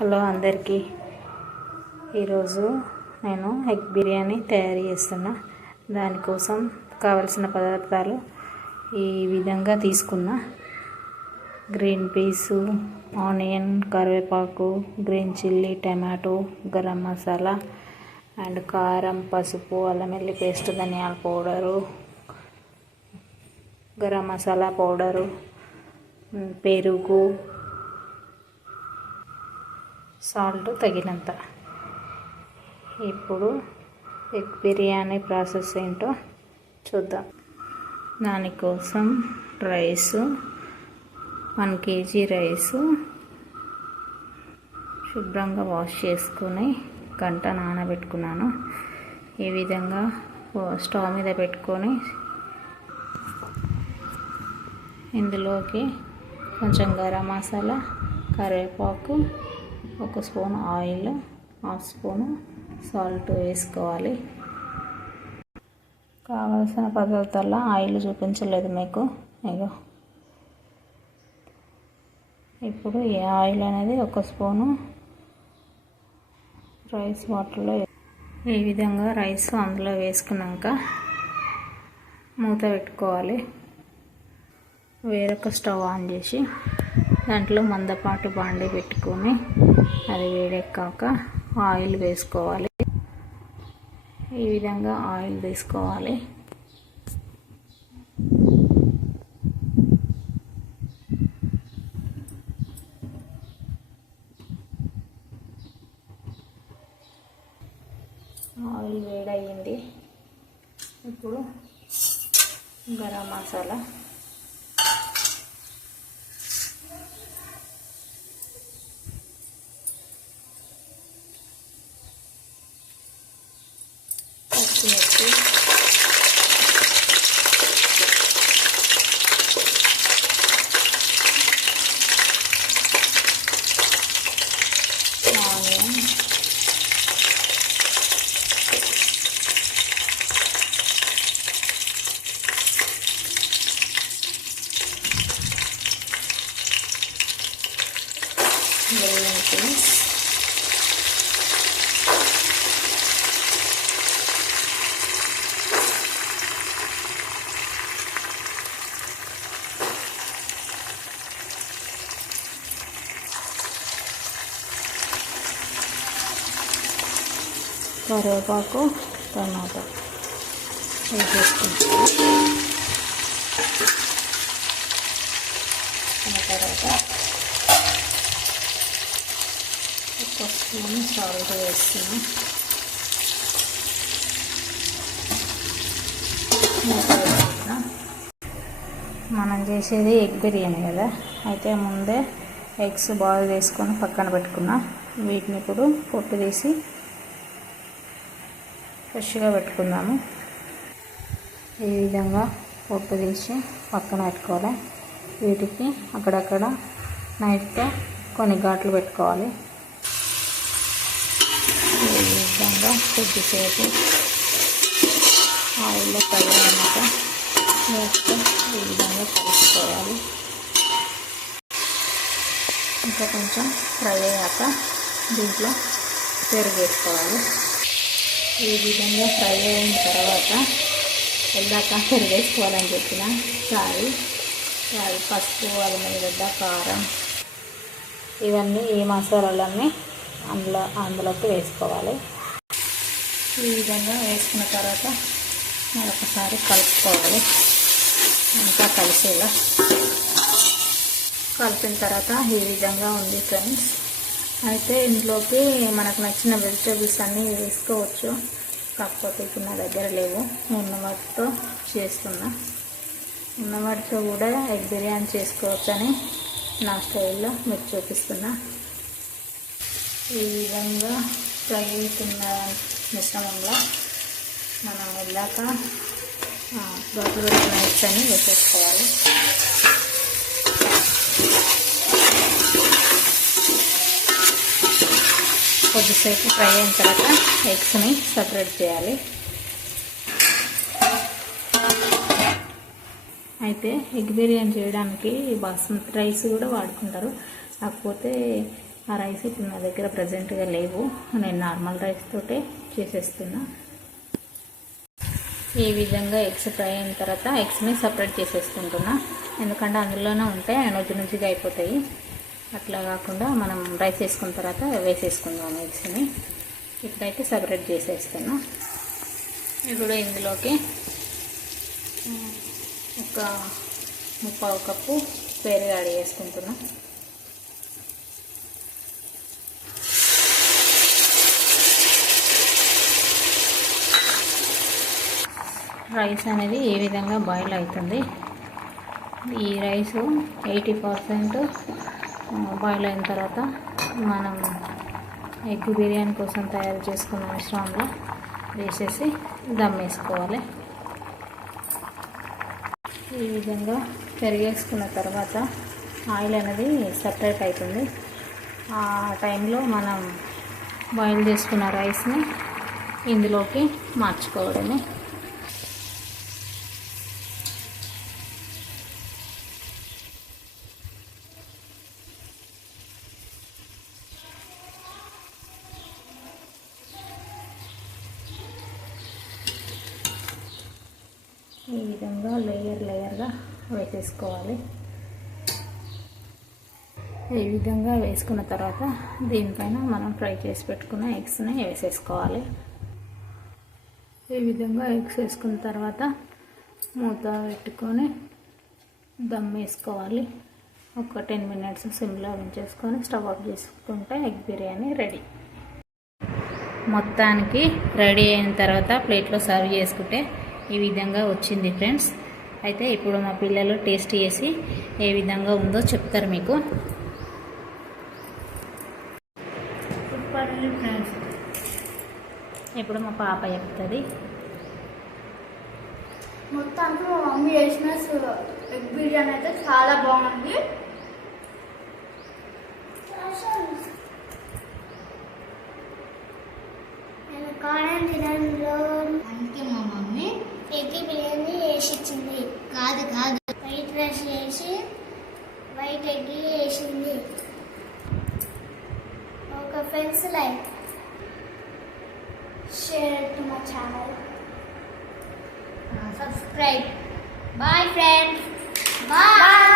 Hello అందరికీ, ఈరోజు నేను ఎగ్ బిర్యానీ తయారు చేస్తున్నా. దానికోసం కావలసిన పదార్థాలు ఈ విధంగా తీసుకున్నా. గ్రీన్ పీసు, ఆనియన్, కరివేపాకు, green chilli, tomato, garam masala and కారం, పసుపు, అల్లం వెల్లుల్లి పేస్ట్, ధనియాల పౌడరు, గరం మసాలా పౌడరు, పెరుగు, సాల్ట్ తగినంత. ఇప్పుడు ఎగ్ బిర్యానీ ప్రాసెస్ ఏంటో చూద్దాం. దానికోసం రైసు 1 kg రైసు శుభ్రంగా వాష్ చేసుకొని గంట నానబెట్టుకున్నాను. ఈ విధంగా స్టవ్ మీద పెట్టుకొని ఇందులోకి కొంచెం గరం మసాలా, కరివేపాకు, 1 స్పూన్ ఆయిల్, 1/2 స్పూను సాల్ట్ వేసుకోవాలి. కావలసిన పదార్థాల్లో ఆయిల్ చూపించలేదు మీకు. ఇగో ఇప్పుడు ఈ ఆయిల్ అనేది 1 స్పూను రైస్ వాటర్లో ఈ విధంగా రైస్ అందులో వేసుకున్నాక మూత పెట్టుకోవాలి. వేరొక స్టవ్ ఆన్ చేసి దాంట్లో మందపాటు బాండి పెట్టుకొని అది వేడెక్కాక ఆయిల్ వేసుకోవాలి. ఈ విధంగా ఆయిల్ తీసుకోవాలి. ఆయిల్ వేడయింది. ఇప్పుడు గరం మసాలా, పచ్చిమిర్చి, ఆనియన్, గ్రీన్ పీస్, కరివేపాకు, టమాటో వేసేసుకుంటాం. తర్వాత 1 స్పూన్ సాల్ట్ వేస్తున్నాం. మనం చేసేది ఎగ్ బిర్యానీ కదా, అయితే ముందే ఎగ్స్ బాయిల్ చేసుకొని పక్కన పెట్టుకున్నా. వీటిని ఇప్పుడు పొట్టు తీసి ఫ్రెష్గా పెట్టుకుందాము. ఈ విధంగా పొట్టు తీసి పక్కన పెట్టుకోవాలి. వీటికి అక్కడక్కడ నైఫ్తో కొన్ని ఘాట్లు పెట్టుకోవాలి. ఈ విధంగా కొద్దిసేపు ఆయిల్లో ఫ్రై అయినాక వేస్తే ఈ విధంగా కలుపుకోవాలి. ఇంకా కొంచెం ఫ్రై అయ్యాక దీంట్లో పెరుగు వేసుకోవాలి. ఈ విధంగా ఫ్రై అయిన తర్వాత వెళ్ళాక పెరుగు వేసుకోవాలని చెప్పిన చాయ్, పసుపు, అల్లం వెల్లిగడ్డ, కారం, ఇవన్నీ ఈ మసాలాలన్నీ అందులోకి వేసుకోవాలి. ఈ విధంగా వేసుకున్న తర్వాత మరొకసారి కలుపుకోవాలి. ఇంకా కలిసేలా కలిపిన తర్వాత ఈ విధంగా ఉంది ఫ్రెండ్స్. అయితే ఇందులోకి మనకు నచ్చిన వెజిటేబుల్స్ అన్నీ వేసుకోవచ్చు. కాకపోతే ఇప్పుడు నా దగ్గర లేవు, ఉన్న వాటితో చేస్తున్నా. ఉన్న వాటితో కూడా ఎగ్ బిర్యానీ చేసుకోవచ్చు అని నా స్టైల్లో మీకు చూపిస్తున్నా. ఈ విధంగా ఫ్రై అవుతున్న మిశ్రమంలో మనం వెళ్ళాక ఘాట్లు పెట్టిన ఎగ్స్ అని వేసేసుకోవాలి. కొద్దిసేపు ఫ్రై అయిన తర్వాత ఎగ్స్ని సపరేట్ చేయాలి. అయితే ఎగ్ బిర్యానీ చేయడానికి బాస్మతి రైస్ కూడా వాడుకుంటారు. కాకపోతే ఆ రైస్ ఇప్పుడు నా దగ్గర ప్రజెంట్గా లేవు, నేను నార్మల్ రైస్ తోటే చేసేస్తున్నా. ఈ విధంగా ఎగ్స్ ఫ్రై అయిన తర్వాత ఎగ్స్ని సపరేట్ చేసేసుకుంటున్నా, ఎందుకంటే అందులోనే ఉంటే నుజ్జుగా అయిపోతాయి. అట్లా కాకుండా మనం రైస్ వేసుకున్న తర్వాత వేసేసుకుందాం ఎగ్స్ని. ఇప్పుడైతే సపరేట్ చేసేస్తున్నా. ఇప్పుడు ఇందులోకి ఒక 3/4 కప్పు పెరుగు యాడ్ చేసుకుంటున్నా. రైస్ అనేది ఏ విధంగా బాయిల్ అవుతుంది. ఈ రైస్ 80% బాయిల్ అయిన తర్వాత మనం ఎగ్ బిర్యానీ కోసం తయారు చేసుకున్న మిశ్రమంలో వేసేసి దమ్ వేసుకోవాలి. ఈ విధంగా పెరిగేసుకున్న తర్వాత ఆయిల్ అనేది సపరేట్ అవుతుంది. ఆ టైంలో మనం బాయిల్ చేసుకున్న రైస్ని ఇందులోకి మార్చుకోవడమే. ఈ విధంగా లేయర్గా వేసేసుకోవాలి. ఈ విధంగా వేసుకున్న తర్వాత దీనిపైన మనం ఫ్రై చేసి పెట్టుకున్న ఎగ్స్ని వేసేసుకోవాలి. ఈ విధంగా ఎగ్స్ వేసుకున్న తర్వాత మూత పెట్టుకొని దమ్ వేసుకోవాలి. ఒక 10 మినిట్స్ సిమ్లో ఉంచేసుకొని స్టవ్ ఆఫ్ చేసుకుంటే ఎగ్ బిర్యానీ రెడీ. మొత్తానికి రెడీ అయిన తర్వాత ప్లేట్లో సర్వ్ చేసుకుంటే ఈ విధంగా వచ్చింది ఫ్రెండ్స్. అయితే ఇప్పుడు మా పిల్లలు టేస్ట్ చేసి ఏ విధంగా ఉందో చెప్తారు మీకు. ఫ్రెండ్స్ ఇప్పుడు మా పాప చెప్తుంది. మొత్తానికి మా మమ్మీ చేసిన ఎగ్ బిర్యానీ అయితే చాలా బాగుంది. నేను కారం తినడంలో అందుకే మా మమ్మీ ఎగ్ బిర్యానీ వేసి ఇచ్చింది. కాదు వైట్ రైస్ వేసి వైట్ ఎగ్ వేసింది. ఒక friends like share to my channel, subscribe. Bye friends. Bye.